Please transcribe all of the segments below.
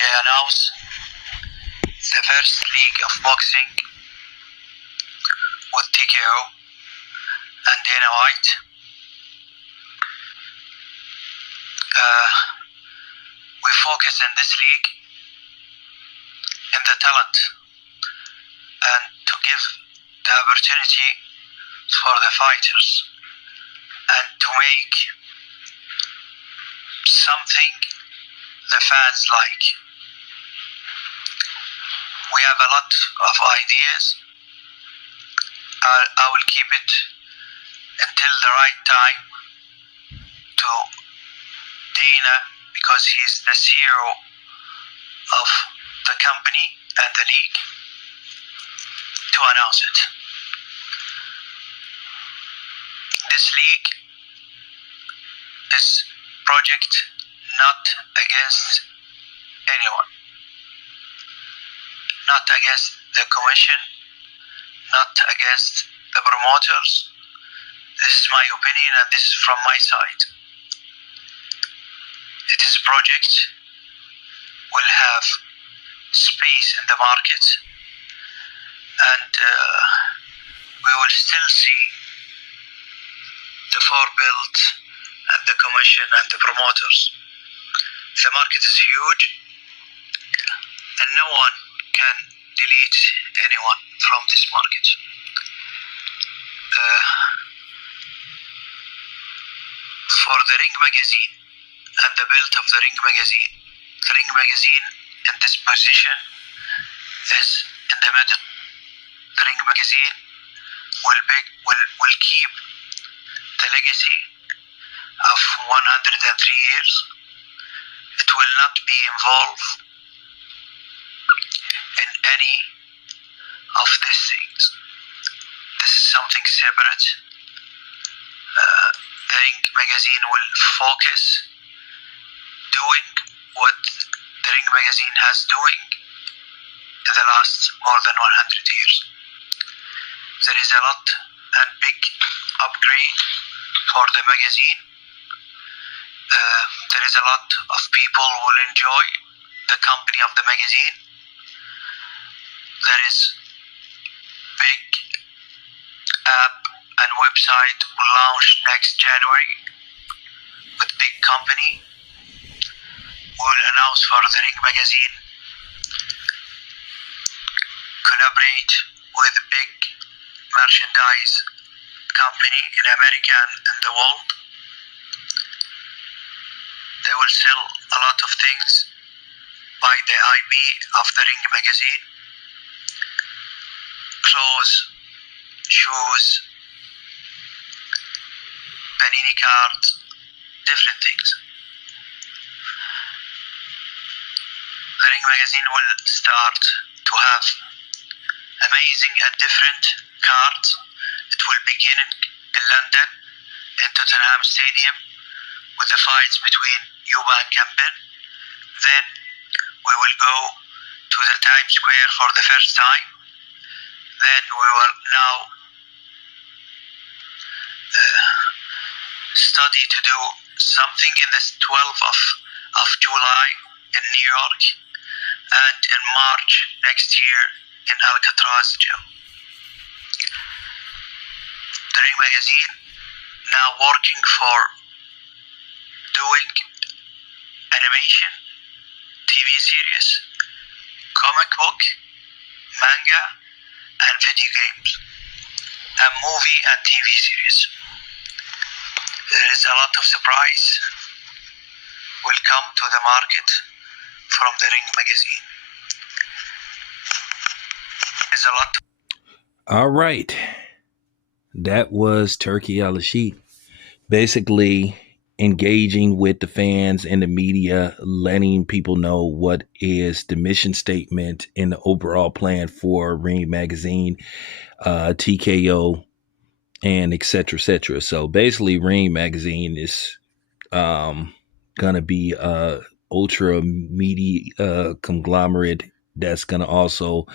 announced the first league of boxing with TKO and Dana White. We focus in this league in the talent and to give the opportunity for the fighters and to make something the fans like. We have a lot of ideas. I will keep it until the right time to Dana, because he is the CEO of the company and the league, to announce it. This league is project not against anyone, not against the commission, not against the promoters. This is my opinion and this is from my side. It is project will have space in the market, and we will still see the forebuild and the commission and the promoters. The market is huge and no one can delete anyone from this market. For the Ring magazine and the build of the Ring magazine in this position is in the middle. The Ring magazine will keep the legacy of 103 years. It will not be involved in any of these things. This is something separate. The Ring magazine will focus doing what the Ring magazine has doing in the last more than 100 years. There is a lot and big upgrade for the magazine. There is a lot of people who will enjoy the company of the magazine. There is big app and website will launch next January with big company. Will announce for the Ring magazine, collaborate with big merchandise company in America and in the world. They will sell a lot of things by the IP of the Ring magazine. Clothes, shoes, panini cards, different things. The Ring magazine will start to have amazing and different cards. It will begin in London, in Tottenham Stadium, with the fights between Eubank and Ben. Then we will go to the Times Square for the first time. Then we will now study to do something in the 12th of July in New York, and in March next year in Alcatraz jail. The Ring magazine now working for doing animation, TV series, comic book, manga, and video games, and movie and TV series. There is a lot of surprise will come to the market from the Ring magazine. There's a lot. All right. That was Turki Al-Rashid basically engaging with the fans and the media, letting people know what is the mission statement and the overall plan for Ring magazine, TKO, and etc. etc. So basically Ring magazine is gonna be a ultra media conglomerate that's gonna also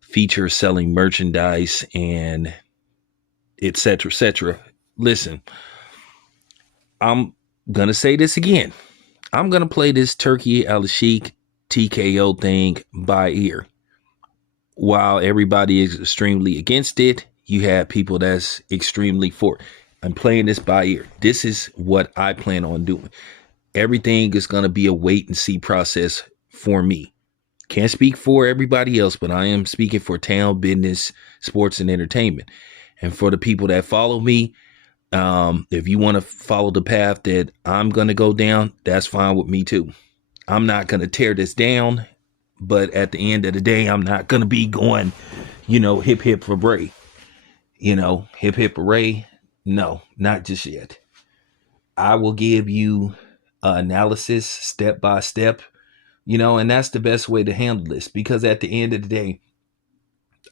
feature selling merchandise and etc. etc. Listen, I'm gonna say this again. I'm gonna play this Turki Al-Rashid TKO thing by ear. While everybody is extremely against it, you have people that's extremely for it. I'm playing this by ear. This is what I plan on doing. Everything is going to be a wait and see process for me. Can't speak for everybody else, but I am speaking for town business, sports, and entertainment. And for the people that follow me, if you want to follow the path that I'm going to go down, that's fine with me too. I'm not going to tear this down, but at the end of the day, I'm not going to be going, hip hip hooray. Hip hip hooray. No, not just yet. I will give you analysis step by step, and that's the best way to handle this, because at the end of the day,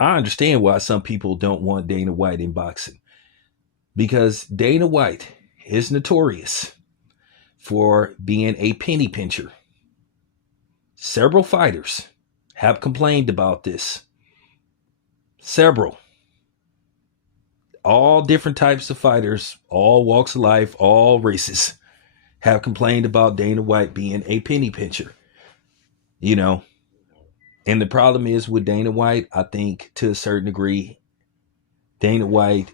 I understand why some people don't want Dana White in boxing, because Dana White is notorious for being a penny pincher. Several fighters have complained about this. Several. All different types of fighters, all walks of life, all races, have complained about Dana White being a penny pincher. And the problem is with Dana White, I think to a certain degree, Dana White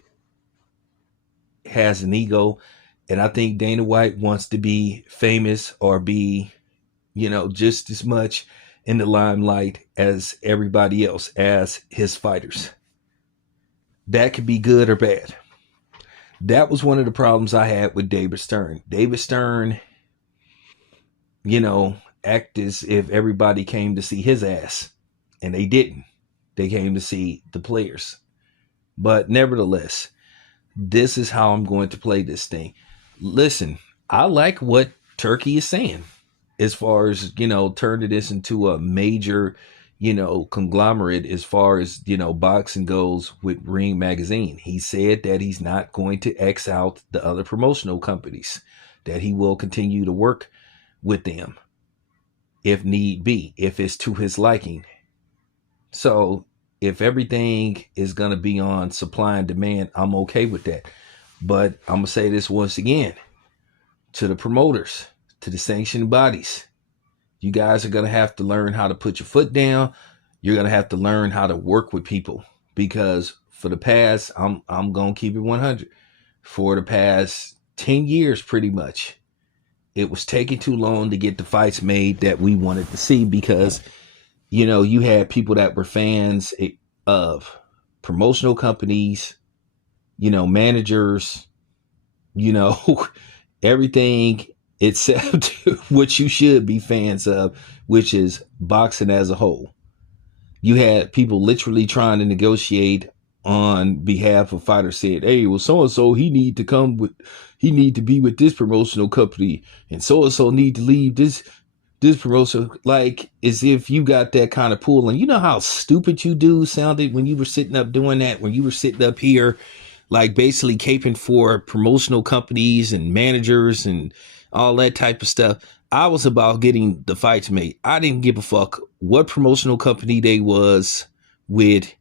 has an ego. And I think Dana White wants to be famous or be, just as much in the limelight as everybody else, as his fighters. That could be good or bad. That was one of the problems I had with David Stern. David Stern, act as if everybody came to see his ass. And they didn't. They came to see the players. But nevertheless, this is how I'm going to play this thing. Listen, I like what Turkey is saying as far as, turning this into a major, conglomerate as far as, boxing goes with Ring Magazine. He said that he's not going to X out the other promotional companies, that he will continue to work with them if need be, if it's to his liking. So if everything is going to be on supply and demand, I'm okay with that. But I'm going to say this once again to the promoters, to the sanctioning bodies. You guys are going to have to learn how to put your foot down. You're going to have to learn how to work with people, because for the past, I'm going to keep it 100. For the past 10 years, pretty much, it was taking too long to get the fights made that we wanted to see, because you had people that were fans of promotional companies, managers, everything except what you should be fans of, which is boxing as a whole. You had people literally trying to negotiate on behalf of fighters, said, hey, well, so-and-so, he need to be with this promotional company, and so-and-so need to leave this promotion, like as if you got that kind of pull. And you know how stupid you sounded when you were sitting up doing that, when you were sitting up here, like basically caping for promotional companies and managers and all that type of stuff. I was about getting the fights made. I didn't give a fuck what promotional company they was with.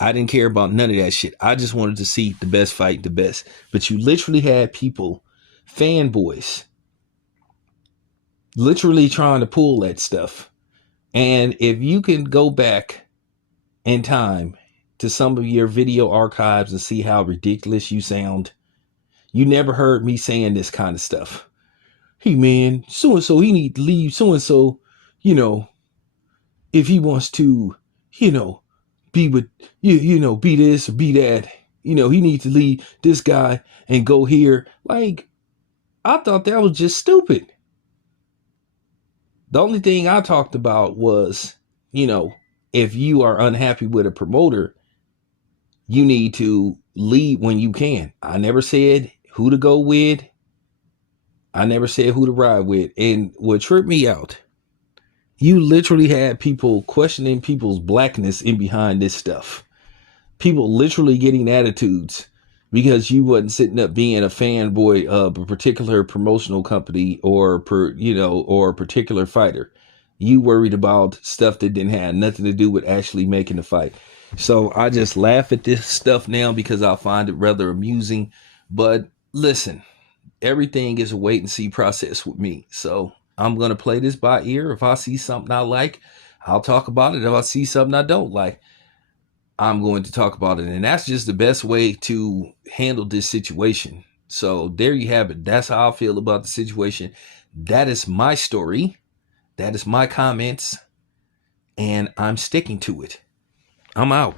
I didn't care about none of that shit. I just wanted to see the best fight, the best. But you literally had people, fanboys, literally trying to pull that stuff. And if you can go back in time to some of your video archives and see how ridiculous you sound, you never heard me saying this kind of stuff. Hey man, so-and-so, he need to leave so-and-so, if he wants to, be with, be this or be that, he needs to leave this guy and go here. Like, I thought that was just stupid. The only thing I talked about was, if you are unhappy with a promoter, you need to leave when you can. I never said who to go with. I never said who to ride with. And what tripped me out, you literally had people questioning people's blackness in behind this stuff. People literally getting attitudes because you wasn't sitting up being a fanboy of a particular promotional company or a particular fighter. You worried about stuff that didn't have nothing to do with actually making the fight. So I just laugh at this stuff now because I find it rather amusing. But listen, everything is a wait and see process with me. So I'm going to play this by ear. If I see something I like, I'll talk about it. If I see something I don't like, I'm going to talk about it. And that's just the best way to handle this situation. So there you have it. That's how I feel about the situation. That is my story. That is my comments. And I'm sticking to it. I'm out.